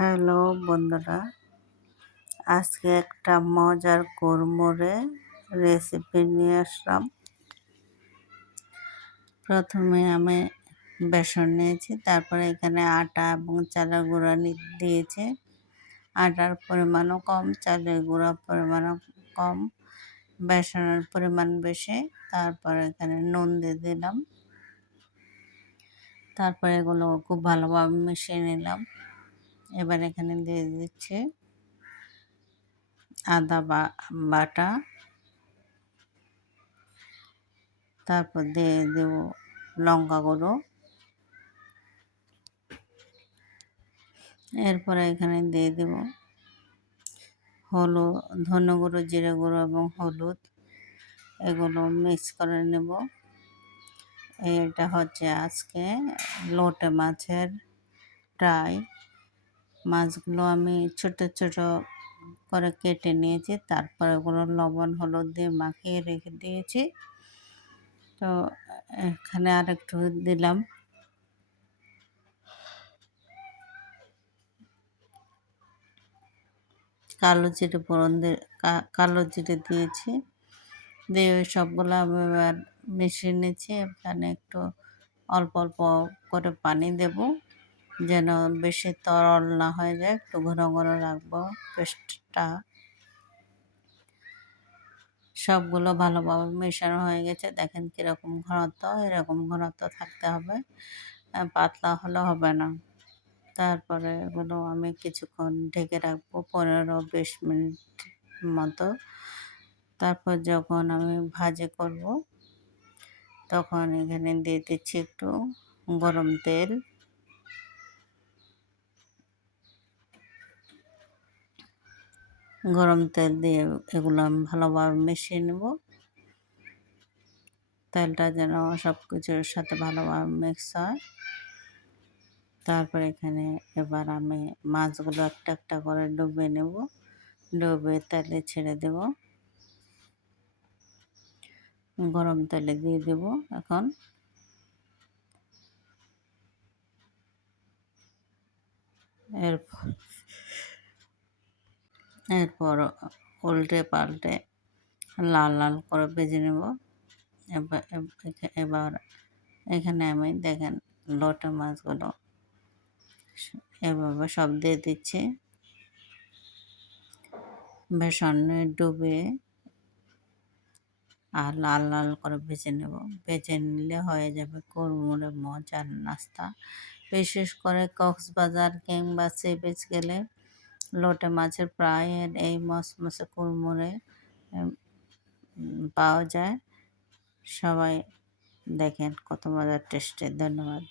Hello বন্ধুরা, আজকে একটা মজার কুড়মুড়ে রেসিপি নিয়ে আসলাম। প্রথমে আমি বেসন নিয়েছি, তারপরে এখানে আটা এবং চালের গুঁড়া দিয়েছি। আটার পরিমাণও কম, চালের গুঁড়ার পরিমাণও কম, বেসনের পরিমাণ বেশি। তারপরে এখানে নুন দিয়ে দিলাম। তারপরে এগুলো খুব ভালোভাবে মিশিয়ে নিলাম। এবার এখানে দিয়ে দিচ্ছি আদা বাটা, তারপর দিয়ে দেব লঙ্কা গুঁড়ো। এরপরে এখানে দিয়ে দেব হলুদ, ধনে গুঁড়ো, জিরে গুঁড়ো এবং হলুদ। এগুলো মিক্স করে নেব। এটা হচ্ছে আজকে লোটে মাছের ফ্রাই। মাছগুলো আমি ছোট ছোট করে কেটে নিয়েছি, তারপর এগুলো লবণ হলুদ দিয়ে মাখিয়ে রেখে দিয়েছি। তো এখানে আরেকটু দিলাম কালো জিরে ফোড়ন দিয়ে, কালো জিরে দিয়েছি। দিয়ে সবগুলো আমি এবার মিশিয়ে নিয়েছি। এখানে একটু অল্প অল্প করে পানি দেব, যেন বেশি তরল না হয়ে যায়, একটু ঘন ঘন রাখবো পেস্টটা। সবগুলো ভালোভাবে মেশানো হয়ে গেছে। দেখেন কীরকম ঘনত্ব, এরকম ঘনত্ব থাকতে হবে, পাতলা হলে হবে না। তারপরে এগুলো আমি কিছুক্ষণ ঢেকে রাখবো, 15-20 মিনিট মতো। তারপর যখন আমি ভাজি করব, তখন এখানে দিয়ে দিচ্ছি একটু গরম তেল। গরম তেল দিয়ে এগুলো আমি ভালোভাবে মিশিয়ে নেব। তেলটা যেন সব কিছুর সাথে ভালোভাবে মিক্স হয়। তারপর এখানে এবার আমি মাছগুলো একটা একটা করে ডুবিয়ে নেব, ডুবিয়ে তেলে ছেড়ে দেব। গরম তেলে দিয়ে দেব এখন। এরপর উল্টে পাল্টে লাল লাল করে ভেজে নেব। এবার এখানে আমি দেখেন লোটে মাছগুলো এভাবে সব দিয়ে দিচ্ছি, বেসনে ডুবিয়ে আর লাল লাল করে ভেজে নেব। ভেজে নিলে হয়ে যাবে কুড়মুড়ে মজার নাস্তা। বিশেষ করে কক্সবাজার কিংবা সি বিচ গেলে লোটে মাছের ফ্রাইয়ের এই মচমচে কুড়মুড়ে পাওয়া যায়। সবাই দেখেন কত মজার টেস্টি। ধন্যবাদ।